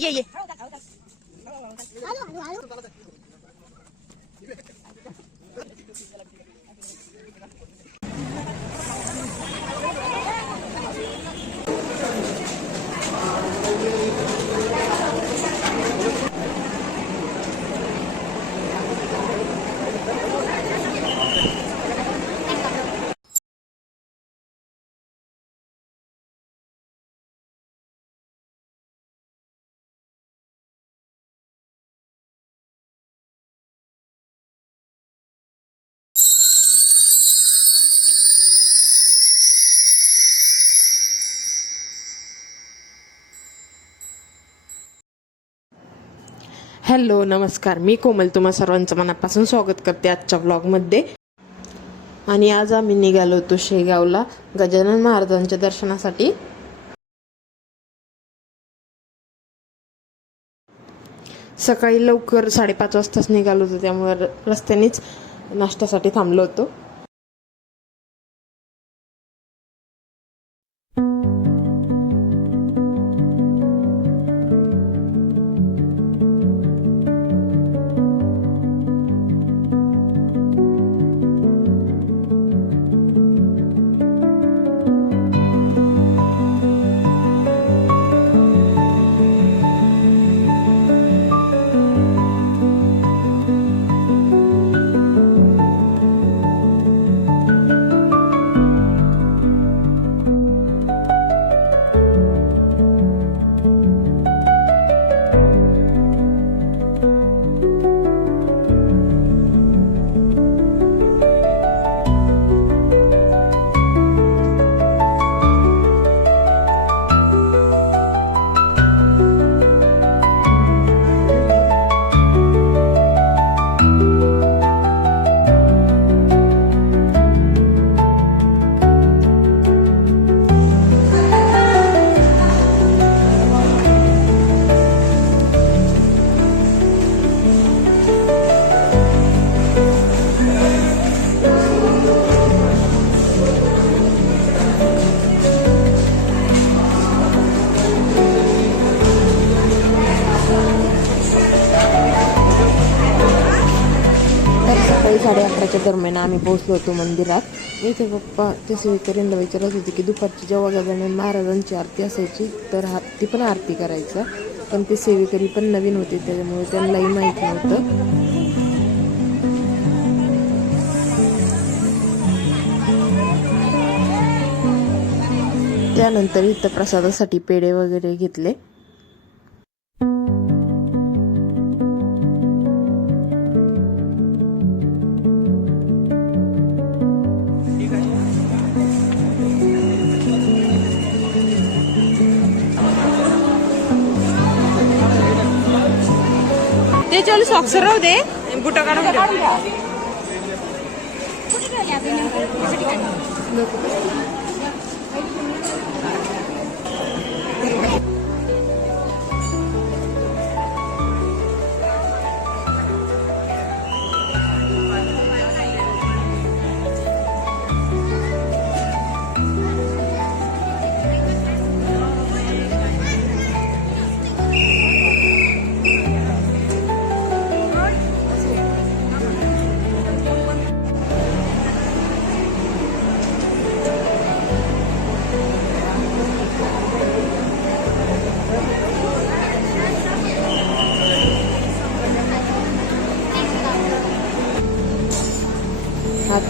ये ये। Hello hello नमस्कार. मी कोमल. तुम्हा सर्वांचं मनापासून स्वागत करते आजच्या ब्लॉगमध्ये आणि आज आम्ही निघालो होतो शेगावला गजानन महाराजांच्या दर्शनासाठी. सकाळी लवकर साडेपाच वाजताच निघालो होतो त्यामुळे रस्त्यानेच नाश्त्यासाठी थांबलो होतो. सकाळी साडे अकराच्या दरम्यान आम्ही पोहोचलो होतो मंदिरात. इथे पप्पा ते सेवेकरींना विचारत होते की दुपारची जेव्हा गजानन महाराजांची आरती असायची तर हा ती पण आरती करायचं. पण ते सेवेकरी पण नवीन होते त्याच्यामुळे त्यांनाही माहीत नव्हतं. त्यानंतर इथं प्रसादासाठी पेढे वगैरे घेतले. त्याच्यावर सॉक्स राहू दे बुटा काढून ठेव.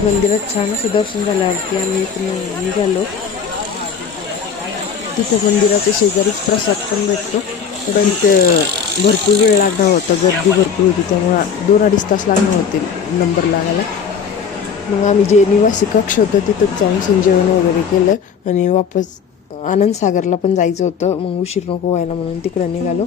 मंदिरात छान असं दर्शन झाल्यावरती आम्ही इथून निघालो. तिथं मंदिराच्या शेजारीच प्रसाद पण भेटतो. पण ते भरपूर वेळ लागणार होता. गर्दी भरपूर होती. त्यामुळं दोन अडीच तास लागणार होते नंबर लागायला. मग आम्ही जे निवासी कक्ष होतं तिथंच जाऊन संजेवण वगैरे केलं. आणि वापस आनंद सागरला पण जायचं होतं. मग उशीर नको व्हायला म्हणून तिकडं निघालो.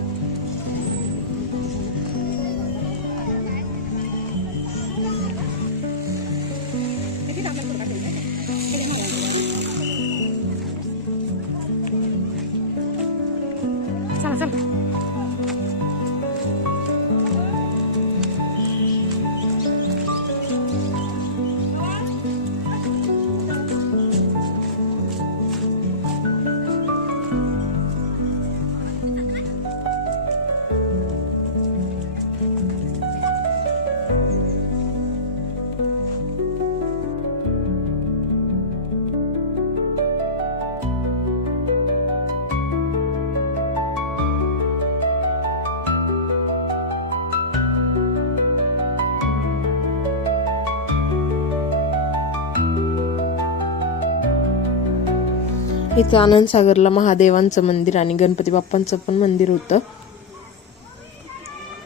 इथे आनंद सागरला महादेवांचं मंदिर आणि गणपती बाप्पांचं पण मंदिर होतं.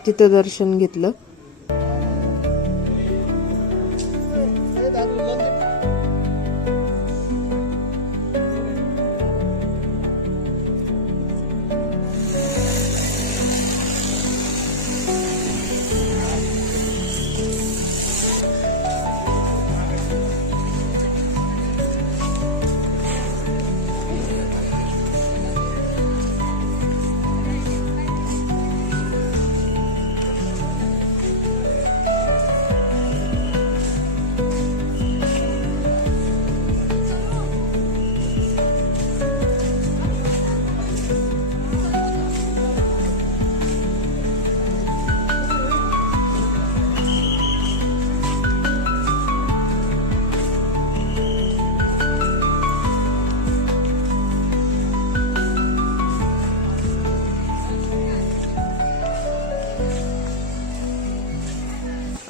तिथं दर्शन घेतलं.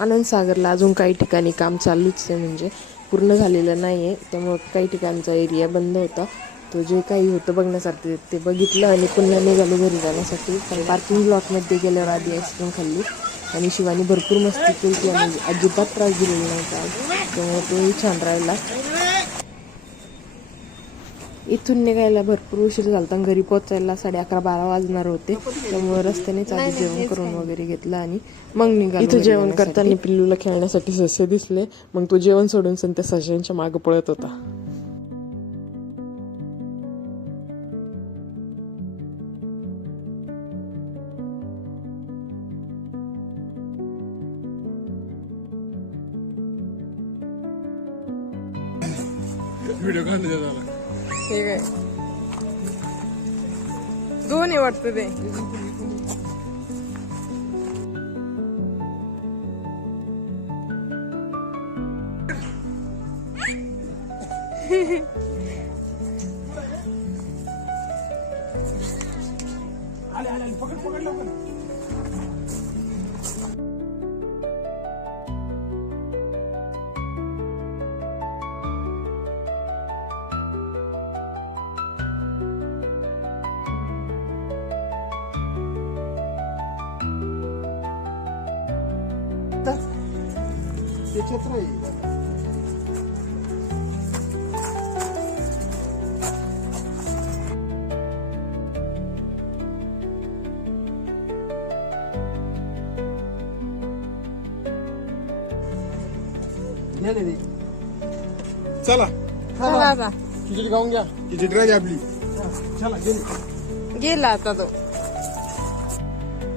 आनंद सागरला अजून काही ठिकाणी काम चालूच आहे म्हणजे पूर्ण झालेलं नाही आहे त्यामुळं काही ठिकाणचा एरिया बंद होता. तो जे काही होतं बघण्यासाठी ते बघितलं आणि पुन्हा निघालो घरी जाण्यासाठी. पण पार्किंग ब्लॉकमध्ये गेल्यावर आधी आईस्क्रीम खाल्ली. आणि शिवानी भरपूर मस्ती केली आणि अजिबात त्रास दिलेला नव्हता. त्यामुळे तोही छान राहिला. इथून निघायला भरपूर उशीर झाला घरी पोचायला साडे अकरा बारा वाजणार होते. त्यामुळे रस्त्यानेच आधी जेवण करून वगैरे घेतलं आणि मग निघालो इथं जेवण करताना पिल्लूला खेळण्यासाठी ससे दिसले. मग तो जेवण सोडून सण त्या सशांच्या मागे पळत होता. व्हिडिओ हे काय दोन्ही वाटतं ते. त्याच्यात राहील चला चला आता खिचडी खाऊन घ्या खिचडी राहिली आपली चला गेली गेला आता तो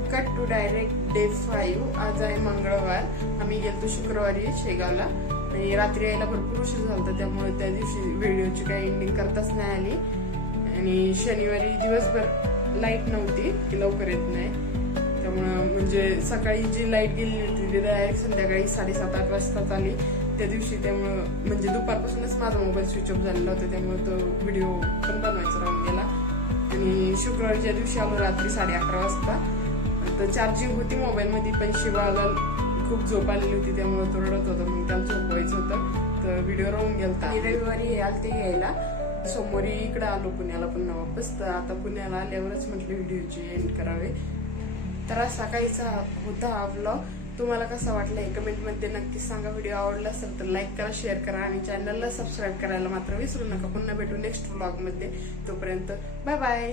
cut to direct day five. आज आहे मंगळवार. आम्ही गेलतो शुक्रवारी शेगावला. आणि रात्री यायला भरपूर उशीर झाला त्यामुळे त्या दिवशी व्हिडिओची काही एंडिंग करताच नाही आली. आणि शनिवारी दिवसभर लाइट नव्हती की लवकर येत नाही. त्यामुळं म्हणजे सकाळी जी लाइट गेली होती ती डायरेक्ट संध्याकाळी साडेसात आठ वाजताच आली. त्या दिवशी त्यामुळं म्हणजे दुपारपासूनच माझा मोबाईल स्विच ऑफ झालेला होता त्यामुळे तो व्हिडिओ पण बनवायचा राहून गेला. आणि शुक्रवारच्या दिवशी आलो रात्री साडे अकरा वाजता. तर चार्जिंग होती मोबाईल मध्ये पण शिवाला खूप झोप आलेली होती त्यामुळे तो रडत होता. मग त्याला झोपवायचं होतं. तर व्हिडिओ राहून गेलता. रविवारी हे आलते घ्यायला सोमवारी इकडे आलो पुण्याला पुन्हा वापस. तर आता पुण्याला आल्यावरच म्हटलं व्हिडिओची एंड करावे. तर असा काहीचा होता हा ब्लॉग तुम्हाला कसा वाटला हे कमेंटमध्ये नक्की सांगा. व्हिडिओ आवडला असेल तर लाईक करा शेअर करा आणि चॅनलला सबस्क्राईब करायला मात्र विसरू नका. पुन्हा भेटू नेक्स्ट ब्लॉगमध्ये तोपर्यंत बाय बाय